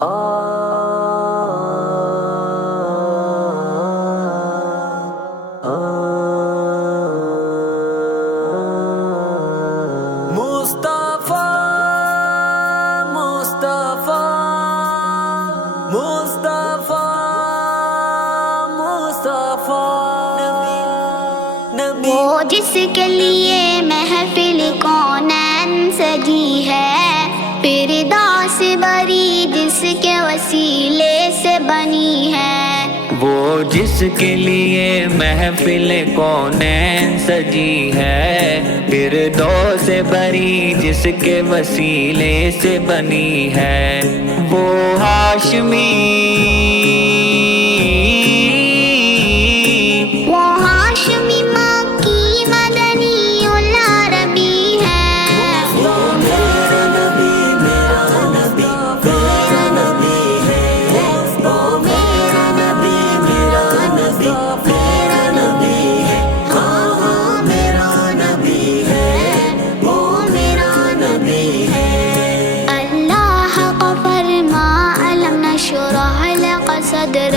مصطفیٰ مصطفیٰ مصطفیٰ مصطفیٰ نبی وہ جس کے لیے محفل کونین سجی ہے، فردوس بری جس کے وسیلے سے بنی ہے۔ وہ جس کے لیے محفل کونین سجی ہے، فردوس بری جس کے وسیلے سے بنی ہے۔ وہ ہاشمی مکی مدنی العربی ہے۔ وہ میرا نبی میرا نبی میرا نبی ہے، وہ میرا نبی میرا نبی میرا نبی ہے، ہاں ہاں میرا نبی ہے، وہ میرا نبی ہے۔ اللہ کا فرما علم نشرح لك صدرك،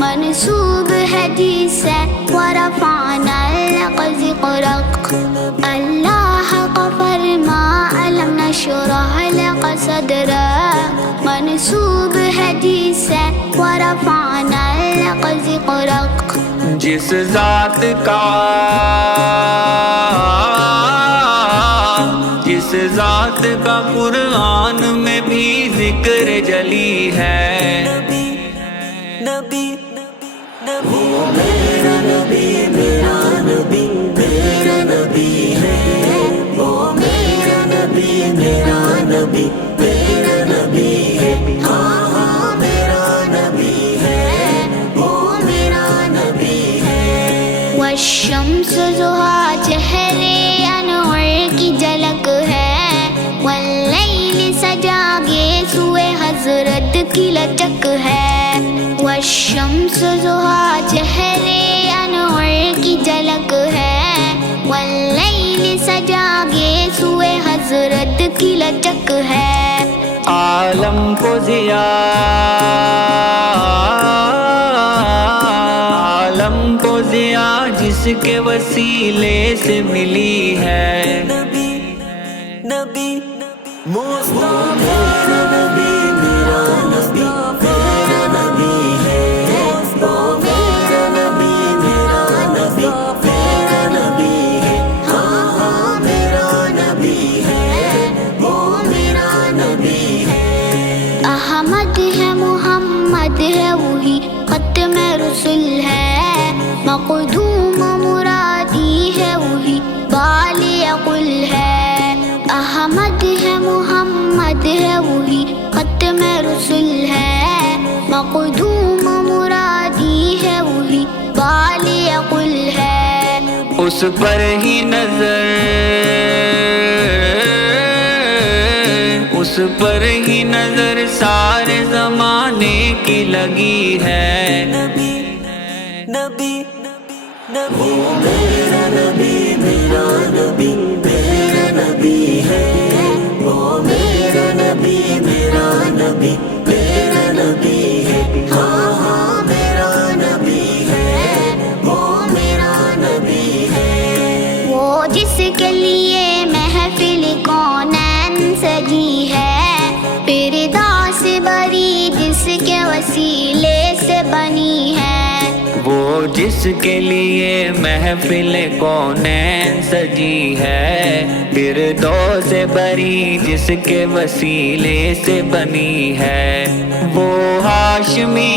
منسوب ہے جس سے ورفعنا لك ذکرک۔ اللہ کا فرما علم نشرح لك صدرك، منسوب ہے جس سے ورفعنا لك ذکرک۔ جس ذات کا قرآن میں بھی ذکر جلی ہے۔ نبی نبی نبی وہ میرا نبی میرا نبی میرا نبی ہے، وہ میرا نبی میرا نبی میرا نبی ہے، ہاں ہاں میرا نبی ہے، وہ میرا نبی ہے۔ والشمس ضحیٰ چہرے انور کی جھلک ہے، واللیل سجا گیسوئے حضرت کی لچک ہے۔ والشمس ضحیٰ چہرے انور کی جھلک ہے، واللیل سجا گیسوئے حضرت کی لچک ہے۔ عالم کو ضیاء جس کے وسیلے سے ملی ہے۔ نبی نبی مصطفیٰ میرا نبی میرا نبی میرا نبی ہے، وہ میرا نبی میرا نبی میرا نبی ہے، ہاں ہاں میرا نبی ہے، وہ میرا نبی ہے۔ احمد ہے محمد ہے وہی ختم رسول ہے، مقدوم مرادی ہے وہی بالی قل ہے۔ احمد ہے محمد ہے وہی ختم رسول ہے، مقدوم مرادی ہے وہی بالی قل ہے۔ اس پر ہی نظر سارے زمانے کی لگی ہے۔ نبی نبی نبی وہ میرا نبی میرا نبی میرا نبی ہے، وہ میرا نبی میرا نبی میرا نبی ہے، ہاں ہاں میرا نبی ہے، وہ میرا نبی ہے۔ وہ جس کے لیے محفل کونین سجی ہے، فردوس بری جس کے وسیلے سے بنی ہے۔ وہ جس کے لیے محفل کونین سجی ہے، فردوس بری جس کے وسیلے سے بنی ہے۔ وہ ہاشمی